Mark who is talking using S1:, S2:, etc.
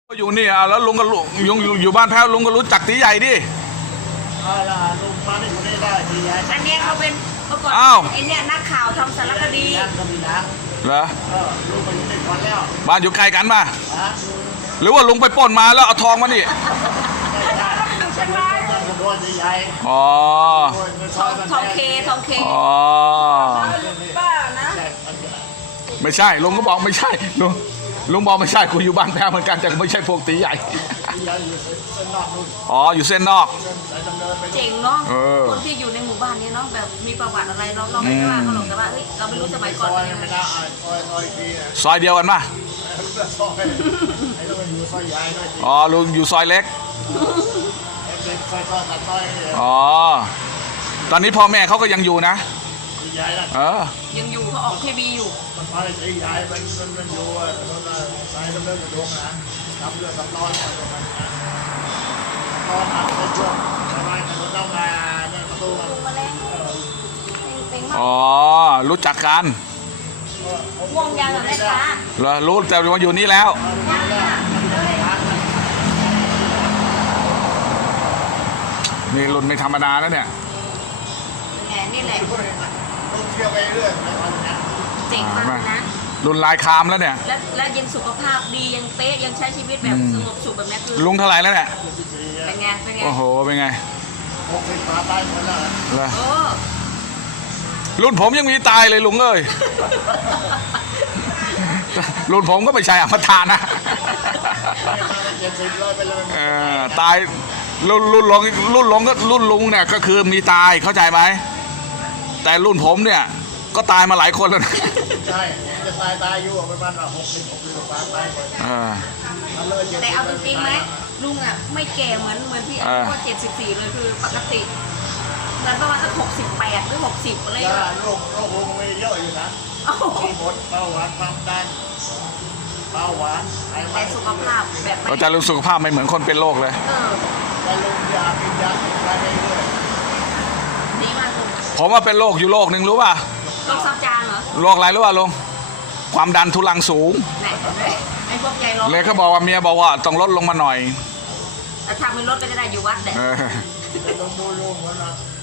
S1: อยู่นี่อ่ะแล้วลุงก็อยู่บ้านแพ้วลุงก็รู้จักตีใหญ่ดิ
S2: ลุงมาได้อยู่ได้ดี
S3: อันนี้เขาเป็นเมื่อก่อนไอ้เนี่ยนักข่าวทำสารคดี
S2: ก็มีนะ
S1: เหรอ
S2: ลุงไปอยู่ในก่อนแล้ว
S1: บ้านอยู่ไกลกันป่ะหรือว่าลุงไปปล้นมาแล้วเอาทองมานี่อ๋อ
S3: ทองเค
S1: อ๋อ
S3: ป้านะ
S1: ไม่ใช่ลุงก็บอกไม่ใช่ลุงบอกไม่ใช่กูอยู่บ้านแพ้วเหมือนกันแต่ไม่ใช่พวกตีใหญ่อ๋ออยู่เส้นนอก
S3: เจ๋งเนาะคนที่อยู่ในหมู่บ้านนี้เนาะแบบมีประวัติอะไรเราไม่ว่าเขาหรอกแต่ว่าเราไม่รู้สมัยก่อนเป็นยังไง
S1: ซอยเดียวกันป่ะอ๋อลุงอยู่ซอยเล็กอ๋อตอนนี้พ่อแม่เขาก็ยังอยู่นะ
S3: ยังอยู่เขาออกทีวีอยู่
S2: มันพาไปตีใหญ่มันอยู่ใส่ดำเนินกระดงนะทำเรื่องสำรองตอนทำในช่วงทำไมมันต้องมาเนี่ยประตู
S1: อ๋อรู้จักกัน
S3: วงยางกับแม่ค้า
S1: เหรอรู้แต่ว่าอยู่นี่แล้วนี่รุ่นไม่ธรรมดาแล้วเนี่ย
S3: นี่แหละ
S2: ต้องเชื่อไปเรื่อย
S3: เจ๋งมากนะ
S1: รุ่นลายคามแล้วเนี่ย
S3: และยังสุขภาพดียังเป๊ะยังใช้ชีวิตแบบสงบสุขแบบนี้คือ
S1: ลุงเท่าไหร่แล้วเนี่ย
S3: เป็นไง
S1: โอ้โหเป็นไง
S2: 60 ปีได้หมดแล้ว
S1: รุ่นผมยังมีตายเลยลุงเอ้ยรุ่นผมก็ไม่ใช่อมตะนะตายรุ่นลุงเนี่ยก็คือมีตายเข้าใจไหมแต่รุ่นผมเนี่ยก็ตายมาหลายคนแล้วนะ
S2: ใช่จะตายอยู่ประมาณ60 ปีตาย
S3: แต่เอาจริงๆไหมลุงอ่ะไม่แก่เหมือนที่อายุ74เลยคือปกติแต่ประมาณสัก68หรือ60อะไรอย่างเงี้ย
S2: โรคลุงมีเยอะอยู่นะมีหมดเบาหวานความดันเบาหวาน
S3: แต่สุขภาพแบบ
S1: เราจะรู้สุขภาพไม่เหมือนคนเป็นโรคเลย
S2: แต่ลุงยากินยาอะไรเรื่อย
S3: ดีมาก
S1: ผมว่าเป็นโรคอยู่โรคหนึ่งรู้ป่ะ
S3: โรคซับจางเหรอ
S1: โรคอะไรรู้ป่ะลุงความดันทุลังสูง
S3: ไอ้พวกใหญ่ร้อง
S1: เลยเขาบอกว่าเมียบอกว่าต้องลดลงมาหน่อย
S3: แต่ทำเป็นรถก็จะได้อยู่วัดแหละ
S2: ลุงเหมือน